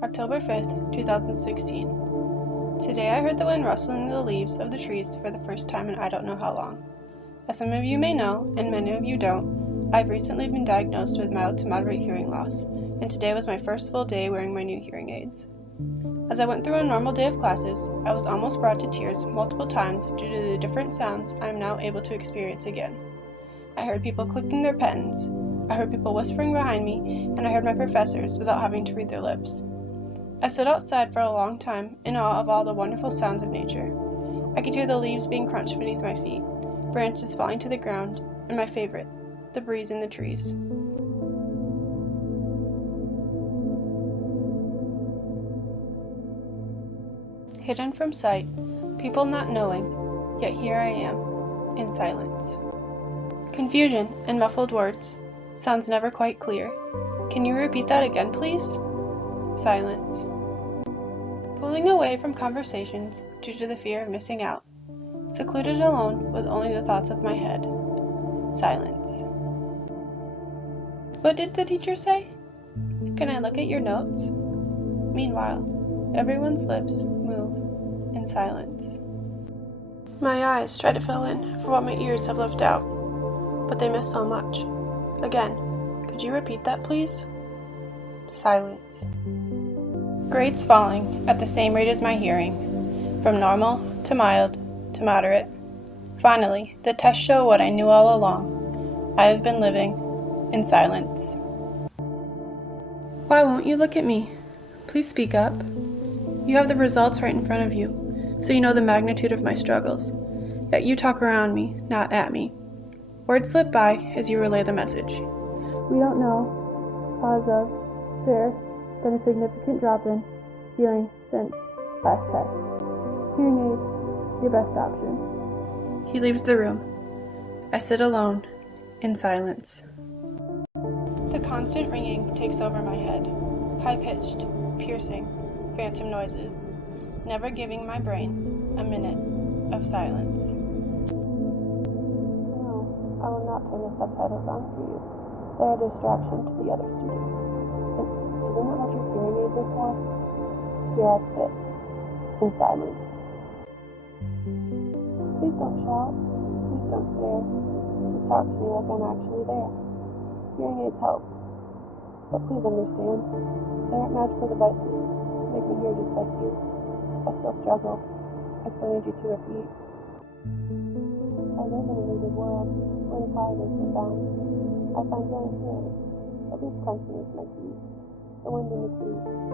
October 5th, 2016. Today I heard the wind rustling the leaves of the trees for the first time in I don't know how long. As some of you may know, and many of you don't, I've recently been diagnosed with mild to moderate hearing loss, and today was my first full day wearing my new hearing aids. As I went through a normal day of classes, I was almost brought to tears multiple times due to the different sounds I am now able to experience again. I heard people clicking their pens, I heard people whispering behind me, and I heard my professors without having to read their lips. I stood outside for a long time in awe of all the wonderful sounds of nature. I could hear the leaves being crunched beneath my feet, branches falling to the ground, and my favorite, the breeze in the trees. Hidden from sight, people not knowing, yet here I am, in silence. Confusion and muffled words, sounds never quite clear. Can you repeat that again, please? Silence. Pulling away from conversations due to the fear of missing out. Secluded alone with only the thoughts of my head. Silence. What did the teacher say? Can I look at your notes? Meanwhile, everyone's lips move in silence. My eyes try to fill in for what my ears have left out, but they miss so much. Again, could you repeat that, please? Silence. Grades falling at the same rate as my hearing, from normal to mild to moderate. Finally, the tests show what I knew all along. I have been living in silence. Why won't you look at me? Please speak up. You have the results right in front of you, so you know the magnitude of my struggles. Yet you talk around me, not at me. Words slip by as you relay the message. We don't know cause of there been a significant drop in hearing since last test. Hearing aids, your best option. He leaves the room. I sit alone, in silence. The constant ringing takes over my head. High-pitched, piercing, phantom noises, never giving my brain a minute of silence. No, I will not turn the subtitles on for you. They're a distraction to the other students. Isn't that what your hearing aids are for? Here I sit, in silence. Please don't shout. Please don't stare. Just talk to me like I'm actually there. Hearing aids help. But please understand, they aren't magical devices. They make me hear just like you. I still struggle. I still need you to repeat. I live in a muted world, where the quiet is profound. I find joy in hearing. At least crunch beneath my feet. The wind in the trees.